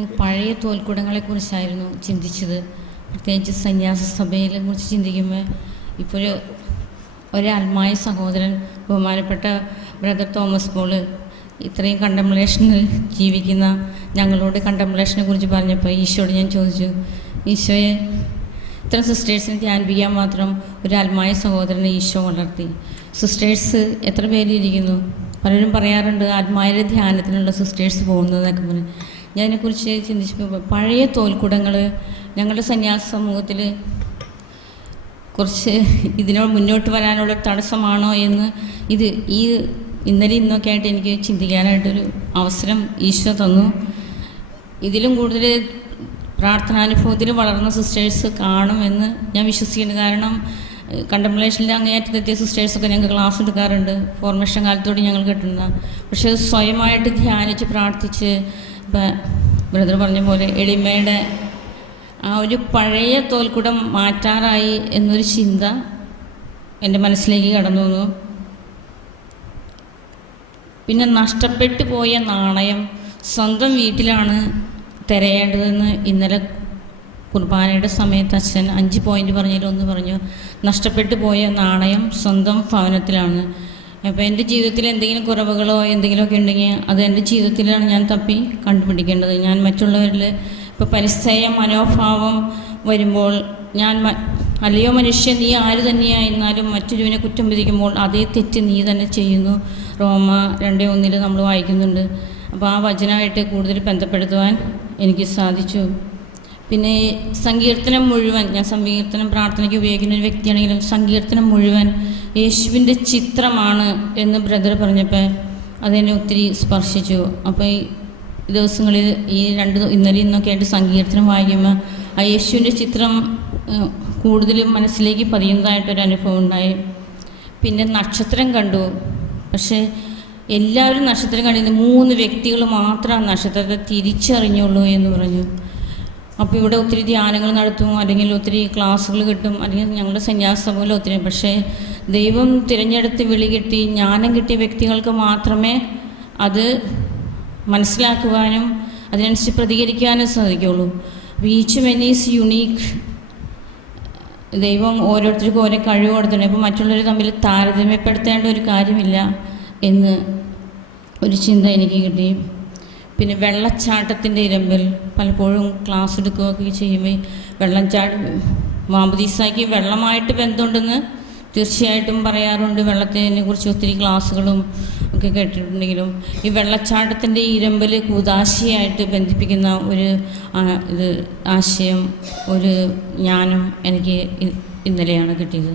ഞാൻ പഴയ തോൽക്കുടങ്ങളെക്കുറിച്ചായിരുന്നു ചിന്തിച്ചത്. പ്രത്യേകിച്ച് സന്യാസ സഭയെ കുറിച്ച് ചിന്തിക്കുമ്പോൾ ഇപ്പോൾ ഒരാത്മായ സഹോദരൻ ബഹുമാനപ്പെട്ട ബ്രദർ തോമസ് പോൾ ഇത്രയും കണ്ടംപ്ലേഷനിൽ ജീവിക്കുന്ന ഞങ്ങളോട് കണ്ടംപ്ലേഷനെ കുറിച്ച് പറഞ്ഞപ്പോൾ ഈശോയോട് ഞാൻ ചോദിച്ചു, ഈശോയെ ഇത്ര സിസ്റ്റേഴ്സിനെ ധ്യാനിപ്പിക്കാൻ മാത്രം ഒരു ആത്മായ സഹോദരനെ ഈശോ വളർത്തി. സിസ്റ്റേഴ്സ് എത്ര പേരിയിരിക്കുന്നു? പലരും പറയാറുണ്ട് ആത്മാവിൻ്റെ ധ്യാനത്തിനുള്ള സിസ്റ്റേഴ്സ് പോകുന്നതെന്നൊക്കെ പറഞ്ഞു. ഞാൻ അതിനെക്കുറിച്ച് ചിന്തിച്ചപ്പോൾ പഴയ തോൽക്കുടങ്ങൾ ഞങ്ങളുടെ സന്യാസ സമൂഹത്തിൽ കുറച്ച് ഇതിനോട് മുന്നോട്ട് വരാനുള്ള തടസ്സമാണോ എന്ന് ഈ ഇന്നലെ ഇന്നൊക്കെ ആയിട്ട് എനിക്ക് ചിന്തിക്കാനായിട്ടൊരു അവസരം ഈശോ തന്നു. ഇതിലും കൂടുതൽ പ്രാർത്ഥനാനുഭവത്തിൽ വളർന്ന സിസ്റ്റേഴ്സ് കാണുമെന്ന് ഞാൻ വിശ്വസിക്കുന്നു. കാരണം കണ്ടംപ്ലേഷനിൽ അങ്ങേയറ്റത്തെത്തിയ സിസ്റ്റേഴ്സൊക്കെ ഞങ്ങൾക്ക് ക്ലാസ് എടുക്കാറുണ്ട്, ഫോർമേഷൻ കാലത്തോട് ഞങ്ങൾ കിട്ടുന്ന. പക്ഷേ സ്വയമായിട്ട് ധ്യാനിച്ച് പ്രാർത്ഥിച്ച് ഇപ്പം ബ്രദർ പറഞ്ഞ പോലെ എളിമയുടെ ആ ഒരു പഴയ തോൽക്കുടം മാറ്റാറായി എന്നൊരു ചിന്ത എൻ്റെ മനസ്സിലേക്ക് കടന്നു വന്നു. പിന്നെ നഷ്ടപ്പെട്ടു പോയ നാണയം സ്വന്തം വീട്ടിലാണ് തിരയേണ്ടതെന്ന് ഇന്നലെ കുർബാനയുടെ സമയത്ത് അച്ഛൻ 5 പോയിൻ്റ് പറഞ്ഞതിലൊന്ന് പറഞ്ഞു, നഷ്ടപ്പെട്ടു പോയ നാണയം സ്വന്തം ഭവനത്തിലാണ്. അപ്പോൾ എൻ്റെ ജീവിതത്തിൽ എന്തെങ്കിലും കുറവുകളോ എന്തെങ്കിലുമൊക്കെ ഉണ്ടെങ്കിൽ അത് എൻ്റെ ജീവിതത്തിലാണ് ഞാൻ തപ്പി കണ്ടുപിടിക്കേണ്ടത്. ഞാൻ മറ്റുള്ളവരിൽ ഇപ്പോൾ പരിസ്ഥയ മനോഭാവം വരുമ്പോൾ അല്ലയോ മനുഷ്യൻ, നീ ആര് തന്നെയായിരുന്നാലും മറ്റൊരുവിനെ കുറ്റം വിധിക്കുമ്പോൾ അതേ തെറ്റ് നീ തന്നെ ചെയ്യുന്നു. റോമ 2:1 നമ്മൾ വായിക്കുന്നുണ്ട്. അപ്പോൾ ആ വചനമായിട്ട് കൂടുതൽ ബന്ധപ്പെടുത്തുവാൻ എനിക്ക് സാധിച്ചു. പിന്നെ സങ്കീർത്തനം മുഴുവൻ, ഞാൻ സങ്കീർത്തനം പ്രാർത്ഥനയ്ക്ക് ഉപയോഗിക്കുന്ന ഒരു വ്യക്തിയാണെങ്കിലും സങ്കീർത്തനം മുഴുവൻ യേശുവിൻ്റെ ചിത്രമാണ് എന്ന് ബ്രദർ പറഞ്ഞപ്പോൾ അതെന്നെ ഒത്തിരി സ്പർശിച്ചു. അപ്പോൾ ഈ ദിവസങ്ങളിൽ ഇന്നലെ ഇന്നൊക്കെ ആയിട്ട് സങ്കീർത്തനം വായിക്കുമ്പോൾ ആ യേശുവിൻ്റെ ചിത്രം കൂടുതലും മനസ്സിലേക്ക് പതിയുന്നതായിട്ടൊരു അനുഭവം ഉണ്ടായി. പിന്നെ നക്ഷത്രം കണ്ടു. പക്ഷേ എല്ലാവരും നക്ഷത്രം കണ്ടിരുന്നു, 3 വ്യക്തികൾ മാത്രം ആ നക്ഷത്രത്തെ തിരിച്ചറിഞ്ഞുള്ളൂ എന്ന് പറഞ്ഞു. അപ്പോൾ ഇവിടെ ഒത്തിരി ധ്യാനങ്ങൾ നടത്തും, അല്ലെങ്കിൽ ഒത്തിരി ക്ലാസ്സുകൾ കിട്ടും, അല്ലെങ്കിൽ ഞങ്ങളുടെ സന്യാസ സഭയിൽ ഒത്തിരി. പക്ഷേ ദൈവം തിരഞ്ഞെടുത്ത് വിളി കിട്ടി ജ്ഞാനം കിട്ടിയ വ്യക്തികൾക്ക് മാത്രമേ അത് മനസ്സിലാക്കുവാനും അതിനനുസരിച്ച് പ്രതികരിക്കാനും സാധിക്കുകയുള്ളൂ. Each one is unique. ദൈവം ഓരോരുത്തർക്കും ഓരോ കഴിവ് കൊടുത്തിട്ടുണ്ട്. അപ്പോൾ മറ്റുള്ളവർ തമ്മിൽ താരതമ്യപ്പെടുത്തേണ്ട ഒരു കാര്യമില്ല എന്ന് ഒരു ചിന്ത എനിക്ക് കിട്ടി. പിന്നെ വെള്ളച്ചാട്ടത്തിൻ്റെ ഇരമ്പിൽ പലപ്പോഴും ക്ലാസ് എടുക്കുകയൊക്കെ ചെയ്യുമ്പോൾ മാമോദീസായ്ക്ക് വെള്ളമായിട്ട് ബന്ധമുണ്ടെന്ന് തീർച്ചയായിട്ടും പറയാറുണ്ട്. വെള്ളത്തിനെ കുറിച്ച് ഒത്തിരി ക്ലാസ്സുകളും ഒക്കെ കേട്ടിട്ടുണ്ടെങ്കിലും ഈ വെള്ളച്ചാട്ടത്തിൻ്റെ ഇരമ്പിൽ കൂദാശയായിട്ട് ബന്ധിപ്പിക്കുന്ന ഒരു ആശയം, ഒരു ജ്ഞാനം എനിക്ക് ഇന്നലെയാണ് കിട്ടിയത്.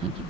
Thank you.